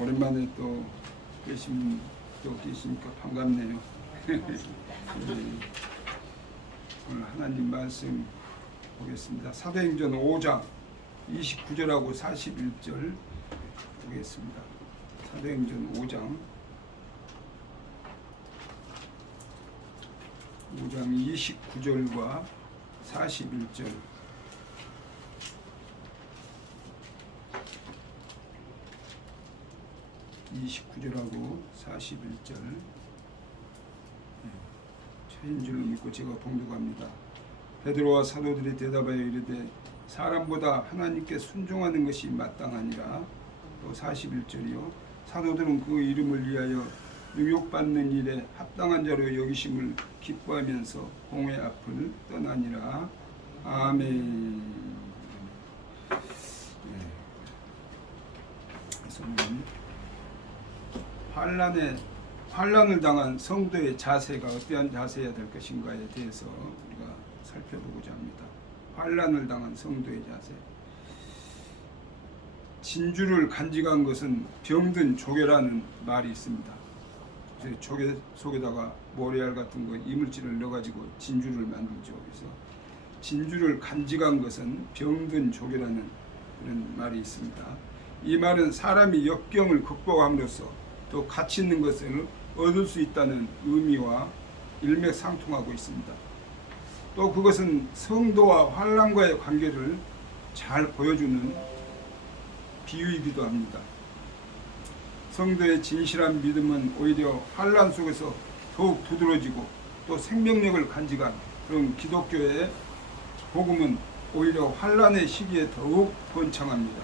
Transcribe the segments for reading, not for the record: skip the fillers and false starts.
오랜만에 또 계시니까 반갑네요. 네, 오늘 하나님 말씀 보겠습니다. 사도행전 5장 29절하고 41절 보겠습니다. 사도행전 5장 29절과 41절. 29절하고 41절. 처인 줄로 믿고 제가 봉독합니다. 베드로와 사도들이 대답하여 이르되 사람보다 하나님께 순종하는 것이 마땅하니라. 또 41절이요. 사도들은 그 이름을 위하여 능욕받는 일에 합당한 자로 여기심을 기뻐하면서 공회 앞을 떠나니라. 아멘. 환난을 당한 성도의 자세가 어떠한 자세여야 될 것인가에 대해서 우리가 살펴보고자 합니다. 환난을 당한 성도의 자세. 진주를 간직한 것은 병든 조개라는 말이 있습니다. 조개 속에다가 모래알 같은 거 이물질을 넣어가지고 진주를 만들죠. 그래서 진주를 간직한 것은 병든 조개라는 그런 말이 있습니다. 이 말은 사람이 역경을 극복함으로써 또 가치 있는 것을 얻을 수 있다는 의미와 일맥상통하고 있습니다. 또 그것은 성도와 환난과의 관계를 잘 보여주는 비유이기도 합니다. 성도의 진실한 믿음은 오히려 환난 속에서 더욱 두드러지고 또 생명력을 간직한 그런 기독교의 복음은 오히려 환난의 시기에 더욱 번창합니다.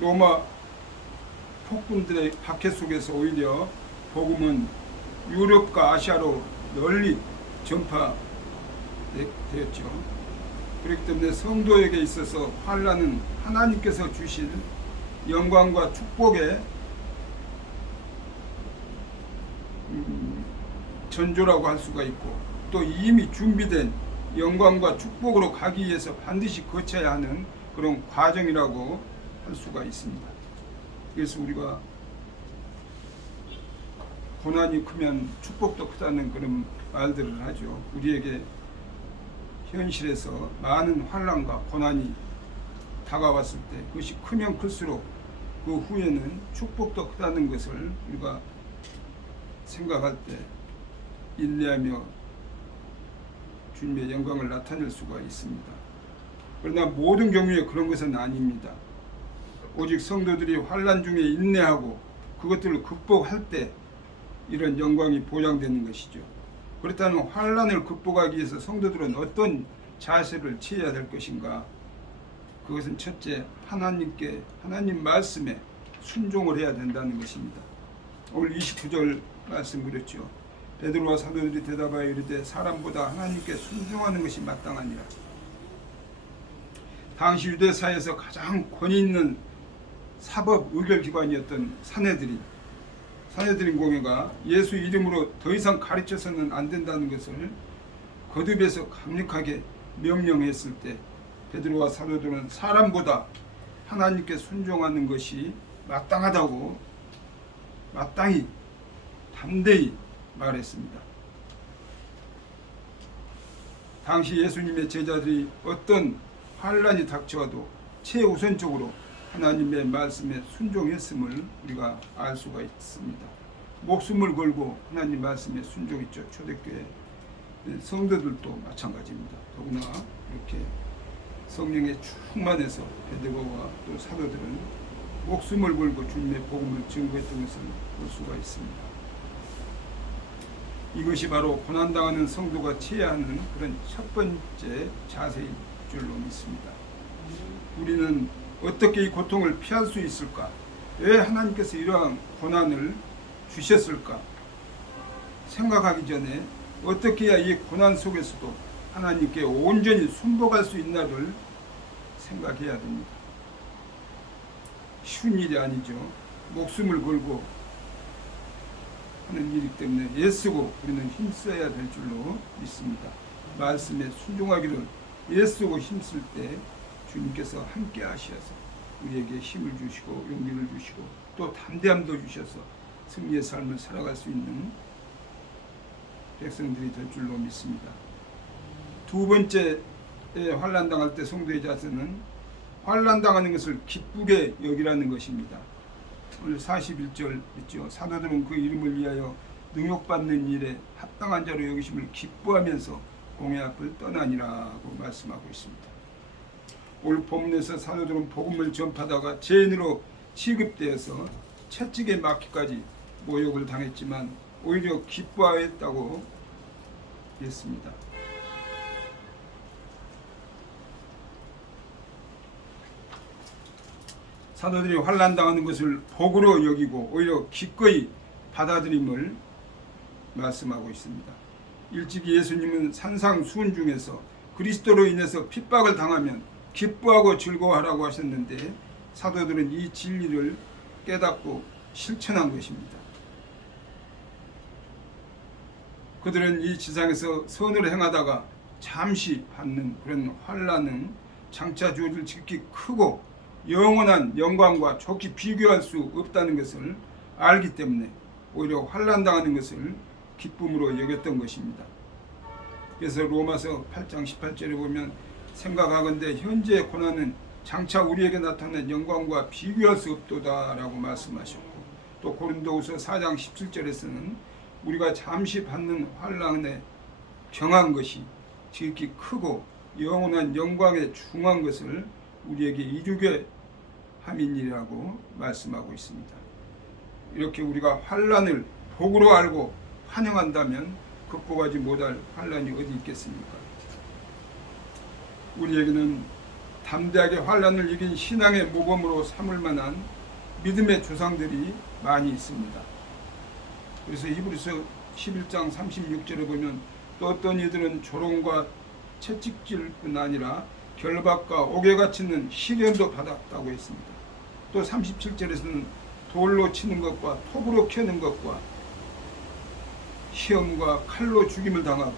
로마 폭군들의 박해 속에서 오히려 복음은 유럽과 아시아로 널리 전파되었죠. 그렇기 때문에 성도에게 있어서 환난은 하나님께서 주신 영광과 축복의 전조라고 할 수가 있고 또 이미 준비된 영광과 축복으로 가기 위해서 반드시 거쳐야 하는 그런 과정이라고 할 수가 있습니다. 그래서 우리가 고난이 크면 축복도 크다는 그런 말들을 하죠. 우리에게 현실에서 많은 환난과 고난이 다가왔을 때 그것이 크면 클수록 그 후에는 축복도 크다는 것을 우리가 생각할 때 인내하며 주님의 영광을 나타낼 수가 있습니다. 그러나 모든 경우에 그런 것은 아닙니다. 오직 성도들이 환난 중에 인내하고 그것들을 극복할 때 이런 영광이 보장되는 것이죠. 그렇다면 환난을 극복하기 위해서 성도들은 어떤 자세를 취해야 될 것인가? 그것은 첫째, 하나님 말씀에 순종을 해야 된다는 것입니다. 오늘 29절 말씀 그렇죠. 베드로와 사도들이 대답하여 이르되 사람보다 하나님께 순종하는 것이 마땅하니라. 당시 유대사에서 가장 권위 있는 사법 의결기관이었던 산헤드린 공회가 예수 이름으로 더 이상 가르쳐서는 안 된다는 것을 거듭해서 강력하게 명령했을 때 베드로와 사도들은 사람보다 하나님께 순종하는 것이 마땅하다고 마땅히 담대히 말했습니다. 당시 예수님의 제자들이 어떤 환난이 닥쳐와도 최우선적으로 하나님의 말씀에 순종했음을 우리가 알 수가 있습니다. 목숨을 걸고 하나님 말씀에 순종했죠. 초대교회 성도들도 마찬가지입니다. 더구나 이렇게 성령에 충만해서 베드로와 또 사도들은 목숨을 걸고 주님의 복음을 증거했던 것을 볼 수가 있습니다. 이것이 바로 고난당하는 성도가 취해야 하는 그런 첫 번째 자세일 줄로 믿습니다. 우리는 어떻게 이 고통을 피할 수 있을까? 왜 하나님께서 이러한 고난을 주셨을까? 생각하기 전에 어떻게 해야 이 고난 속에서도 하나님께 온전히 순복할 수 있나를 생각해야 됩니다. 쉬운 일이 아니죠. 목숨을 걸고 하는 일이기 때문에 애쓰고 우리는 힘써야 될 줄로 믿습니다. 말씀에 순종하기를 애쓰고 힘쓸 때 주님께서 함께 하셔서 우리에게 힘을 주시고 용기를 주시고 또 담대함도 주셔서 승리의 삶을 살아갈 수 있는 백성들이 될 줄로 믿습니다. 두 번째 환난 당할 때 성도의 자세는 환난 당하는 것을 기쁘게 여기라는 것입니다. 오늘 41절 있죠. 사도들은 그 이름을 위하여 능욕받는 일에 합당한 자로 여기심을 기뻐하면서 공회 앞을 떠나니라고 말씀하고 있습니다. 오늘 본문에서 사도들은 복음을 전파하다가 죄인으로 취급되어서 채찍에 맞기까지 모욕을 당했지만 오히려 기뻐하였다고 했습니다. 사도들이 환난 당하는 것을 복으로 여기고 오히려 기꺼이 받아들임을 말씀하고 있습니다. 일찍이 예수님은 산상수훈 중에서 그리스도로 인해서 핍박을 당하면 기뻐하고 즐거워하라고 하셨는데 사도들은 이 진리를 깨닫고 실천한 것입니다. 그들은 이 지상에서 선을 행하다가 잠시 받는 그런 환난은 장차 주어질 지극히 크고 영원한 영광과 좋게 비교할 수 없다는 것을 알기 때문에 오히려 환난당하는 것을 기쁨으로 여겼던 것입니다. 그래서 로마서 8장 18절에 보면 생각하건대 현재의 고난은 장차 우리에게 나타난 영광과 비교할 수 없도다라고 말씀하셨고 또 고린도후서 4장 17절에서는 우리가 잠시 받는 환난에 경한 것이 지극히 크고 영원한 영광에 중한 것을 우리에게 이루게 함이니라고 말씀하고 있습니다. 이렇게 우리가 환난을 복으로 알고 환영한다면 극복하지 못할 환난이 어디 있겠습니까? 우리에게는 담대하게 환난을 이긴 신앙의 모범으로 삼을 만한 믿음의 조상들이 많이 있습니다. 그래서 히브리서 11장 36절에 보면 또 어떤 이들은 조롱과 채찍질뿐 아니라 결박과 옥에 갇히는 시련도 받았다고 했습니다. 또 37절에서는 돌로 치는 것과 톱으로 켜는 것과 시험과 칼로 죽임을 당하고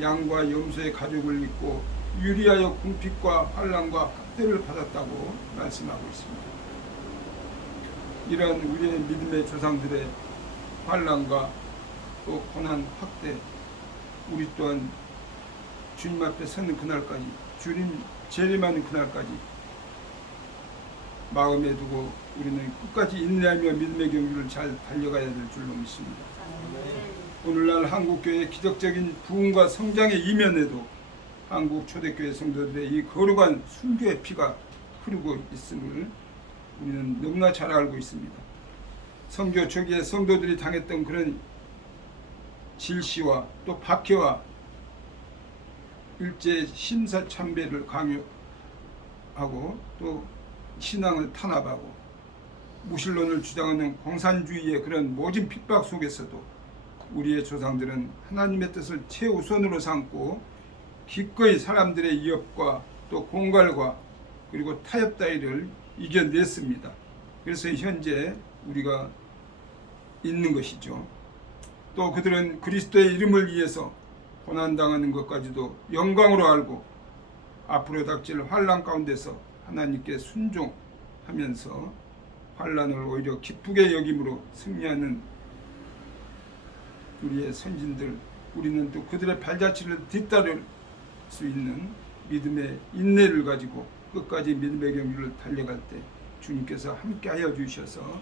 양과 염소의 가죽을 입고 유리하여 궁핍과 환난과 학대를 받았다고 말씀하고 있습니다. 이러한 우리의 믿음의 조상들의 환난과 또 고난, 학대, 우리 또한 주님 앞에 서는 그날까지, 주님 재림하는 그날까지 마음에 두고 우리는 끝까지 인내하며 믿음의 경주를 잘 달려가야 될 줄로 믿습니다. 오늘날 한국교회의 기적적인 부흥과 성장의 이면에도 한국 초대교회 성도들의 이 거룩한 순교의 피가 흐르고 있음을 우리는 너무나 잘 알고 있습니다. 선교 초기에 성도들이 당했던 그런 질시와 또 박해와 일제 심사참배를 강요하고 또 신앙을 탄압하고 무신론을 주장하는 공산주의의 그런 모진 핍박 속에서도 우리의 조상들은 하나님의 뜻을 최우선으로 삼고 기꺼이 사람들의 위협과 또 공갈과 그리고 타협 따위를 이겨냈습니다. 그래서 현재 우리가 있는 것이죠. 또 그들은 그리스도의 이름을 위해서 고난당하는 것까지도 영광으로 알고 앞으로 닥칠 환난 가운데서 하나님께 순종하면서 환난을 오히려 기쁘게 여김으로 승리하는 우리의 선진들, 우리는 또 그들의 발자취를 뒤따를 수 있는 믿음의 인내를 가지고 끝까지 믿음의 경주를 달려갈 때 주님께서 함께하여 주셔서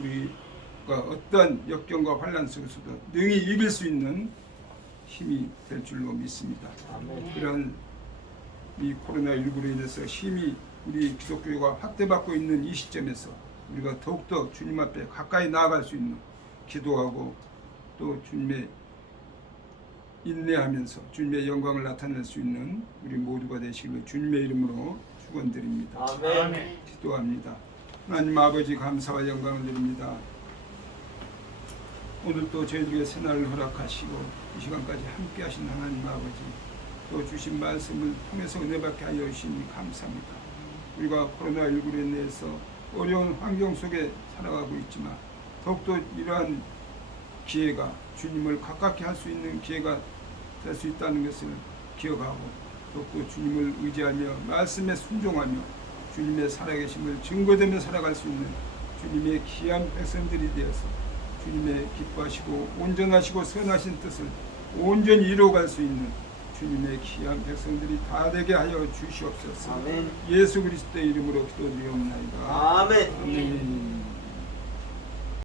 우리가 어떠한 역경과 환난 속에서도 능히 이길 수 있는 힘이 될 줄로 믿습니다. 그런 이 코로나19로 인해서 심히 우리 기독교가 확대받고 있는 이 시점에서 우리가 더욱더 주님 앞에 가까이 나아갈 수 있는 기도하고 또 주님의 인내하면서 주님의 영광을 나타낼 수 있는 우리 모두가 되시길 주님의 이름으로 축원드립니다. 아멘. 기도합니다. 하나님 아버지 감사와 영광을 드립니다. 오늘 또 저희에게 새날을 허락하시고 이 시간까지 함께 하신 하나님 아버지 또 주신 말씀을 통해서 은혜받게 하여 주시니 감사합니다. 우리가 코로나19로 인해서 어려운 환경 속에 살아가고 있지만 더욱더 이러한 기회가 주님을 가깝게 할 수 있는 기회가 될 수 있다는 것을 기억하고 더욱더 주님을 의지하며 말씀에 순종하며 주님의 살아계심을 증거되며 살아갈 수 있는 주님의 귀한 백성들이 되어서 주님의 기뻐하시고 온전하시고 선하신 뜻을 온전히 이루어갈 수 있는 주님의 귀한 백성들이 다 되게 하여 주시옵소서. 아멘. 예수 그리스도의 이름으로 기도드리옵나이다. 아멘. 아멘.